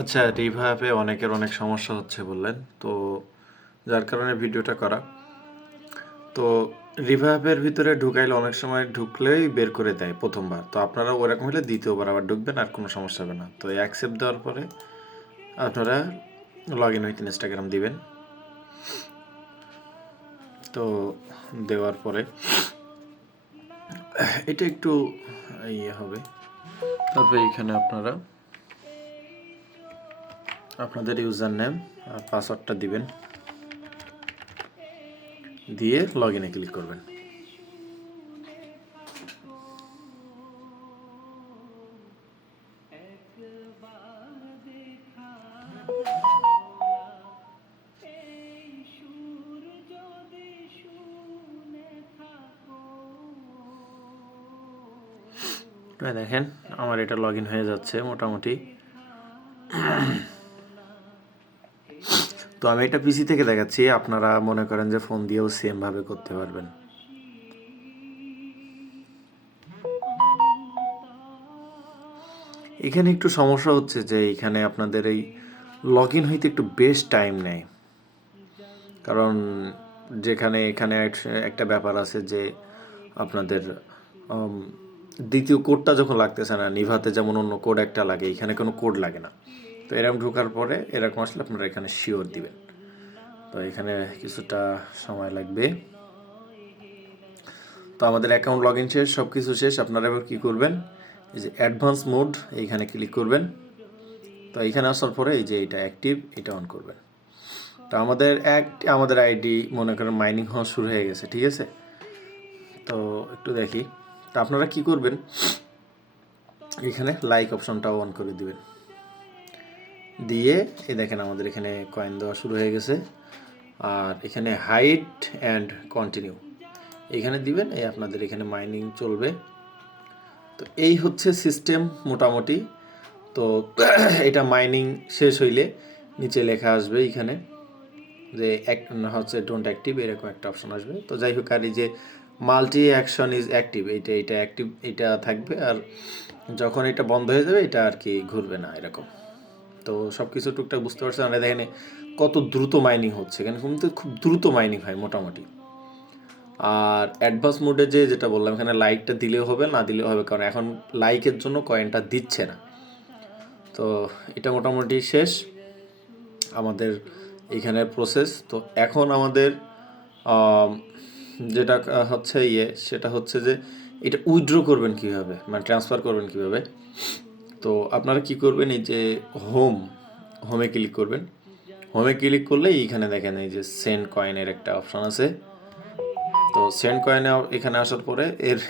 আচ্ছা, রিভাবে অনেকের অনেক সমস্যা হচ্ছে বললেন, তো যার কারণে ভিডিওটা করা। তো রিভাবের ভিতরে ঢুকাইলে অনেক সময় ঢুকলেই বের করে দেয় প্রথমবার, তো আপনারা ওরকম হলে দ্বিতীয়বার আবার ঢুকবেন, আর কোনো সমস্যা হবে না। তো অ্যাকসেপ্ট দেওয়ার পরে আপনারা লগ ইন উইথ ইনস্টাগ্রাম দিবেন। তো দেওয়ার পরে এটা একটু ইয়ে হবে। তারপরে এখানে আপনারা আপনাদের ইউজার নেম আর পাসওয়ার্ডটা দিবেন, দিয়ে লগ ইনে ক্লিক করবেন। দেখেন আমার এটা লগ ইন হয়ে যাচ্ছে মোটামুটি। তো আমি এটা পিসি থেকে দেখাচ্ছি, আপনারা মনে করেন যে ফোন দিয়েও সেম ভাবে করতে পারবেন। এখানে একটু সমস্যা হচ্ছে যে এখানে আপনাদের এই লগ ইন হইতে একটু বেশ টাইম নেয়, কারণ যেখানে এখানে একটা ব্যাপার আছে যে আপনাদের দ্বিতীয় কোডটা যখন লাগতেছে না, নিভাতে যেমন অন্য কোড একটা লাগে, এখানে কোনো কোড লাগে না। তো এরকম ঢোকার পরে এরকম আসলে আপনারা এখানে শিওর দিবেন। তো এখানে কিছুটা সময় লাগবে। তো আমাদের অ্যাকাউন্ট লগ ইন শেষ, সব কিছু শেষ। আপনারা এবার কী করবেন, এই যে অ্যাডভান্স মোড এইখানে ক্লিক করবেন। তো এইখানে আসার পরে এই যে এটা অ্যাক্টিভ, এটা অন করবেন। তো আমাদের আইডি মনে করেন মাইনিং হওয়া শুরু হয়ে গেছে, ঠিক আছে। তো একটু দেখি। তো আপনারা কি করবেন, এখানে লাইক অপশনটাও অন করে দিবেন, দিয়ে এই দেখেন আমাদের এখানে কয়েন দেওয়া শুরু হয়ে গেছে। আর এখানে হাইট অ্যান্ড কন্টিনিউ এখানে দিবেন, এই আপনাদের এখানে মাইনিং চলবে। তো এই হচ্ছে সিস্টেম মোটামুটি। তো এটা মাইনিং শেষ হইলে নিচে লেখা আসবে এখানে যে হচ্ছে ডোন্ট অ্যাক্টিভ, এরকম একটা অপশন আসবে। তো যাই হোক, আর এই যে মাল্টি অ্যাকশন ইজ অ্যাক্টিভ, এটা অ্যাক্টিভ, এটা থাকবে। আর যখন এটা বন্ধ হয়ে যাবে এটা আর কি ঘুরবে না, এরকম। তো সব কিছু টুকটাক বুঝতে পারছেন। আমরা দেখেন কত দ্রুত মাইনিং হচ্ছে এখানে, কিন্তু খুব দ্রুত মাইনিং হয় মোটামুটি। আর অ্যাডভান্স মোডে যেটা বললাম, এখানে লাইকটা দিলেও হবে, না দিলেও হবে, কারণ এখন লাইকের জন্য কয়েনটা দিচ্ছে না। তো এটা মোটামুটি শেষ আমাদের এইখানের প্রসেস। তো এখন আমাদের যেটা হচ্ছে সেটা হচ্ছে যে এটা উইথড্র করবেন কীভাবে, মানে ট্রান্সফার করবেন কীভাবে। তো আপনারা কি করবেন, এই যে হোমে ক্লিক করবেন। হোমে ক্লিক করলে এইখানে দেখেন এই যে সেন্ড কয়েনের একটা অপশন আছে। তো সেন্ড কয়েনে এখানে আসার পরে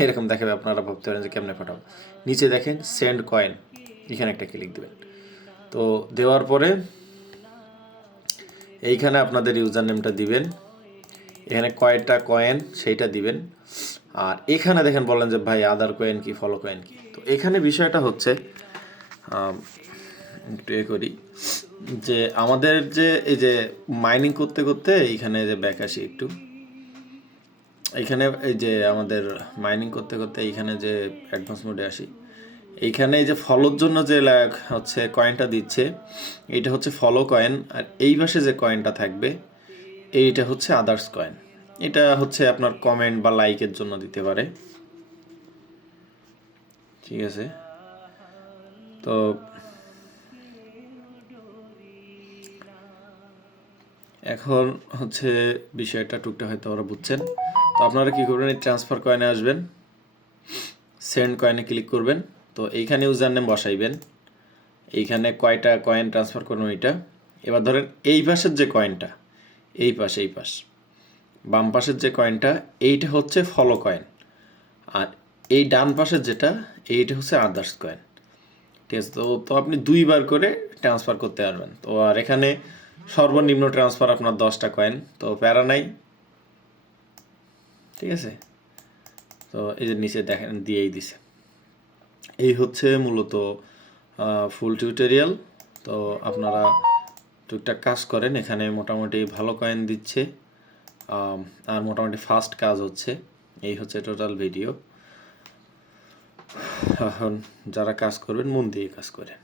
এরকম দেখাবে, আপনারা ভাবতে পারেন যে কেমনে পাঠাবো। নিচে দেখেন সেন্ড কয়েন, এখানে একটা ক্লিক দেবেন। তো দেওয়ার পরে এইখানে আপনাদের ইউজার নেমটা দিবেন, এখানে কয়টা কয়েন সেইটা দিবেন। আর এখানে দেখেন বলেন যে ভাই আদার কয়েন কি, ফলো কয়েন কি। তো এখানে বিষয়টা হচ্ছে একটু করি যে আমাদের যে এই যে মাইনিং করতে করতে এইখানে যে ব্যাক আসি একটু, এইখানে এই যে আমাদের মাইনিং করতে করতে এইখানে যে অ্যাডভান্স মোডে আসি, এইখানে এই যে ফলোর জন্য যে হচ্ছে কয়েনটা দিচ্ছে, এইটা হচ্ছে ফলো কয়েন। আর এই পাশে যে কয়েনটা থাকবে এইটা হচ্ছে আদার্স কয়েন। এটা হচ্ছে আপনার কমেন্ট বা লাইকের জন্য দিতে পারে, ঠিক আছে। তো এখন হচ্ছে বিষয়টা টুকটা হয়তো ওরা বুঝছেন। তো আপনারা কী করবেন, এই ট্রান্সফার কয়েনে আসবেন, সেন্ড কয়েনে ক্লিক করবেন। তো এইখানে ইউজার নেম বসাইবেন, এইখানে কয়টা কয়েন ট্রান্সফার করবেন ওইটা। এবার ধরেন এই পাশের যে কয়েনটা, এই পাশ বাম পাশের যে কয়েনটা, এইটা হচ্ছে ফলো কয়েন। আর এই ডান পাশের যেটা, এইটা হচ্ছে আদার্স কয়েন, ঠিক আছে। তো আপনি 2বার করে ট্রান্সফার করতে পারবেন। তো আর এখানে সর্বনিম্ন ট্রান্সফার আপনার 10টা কয়েন, তো প্যারা নাই, ঠিক আছে। তো এই যে নিচে দেখেন দিয়েই দিছে। এই হচ্ছে মূলত ফুল টিউটোরিয়াল। তো আপনারা টুকটাক কাজ করেন, এখানে মোটামুটি ভালো কয়েন দিচ্ছে আর মোটামুটি ফাস্ট কাজ হচ্ছে। এই হচ্ছে টোটাল ভিডিও। এখন যারা কাজ করবেন মন দিয়ে কাজ করেন।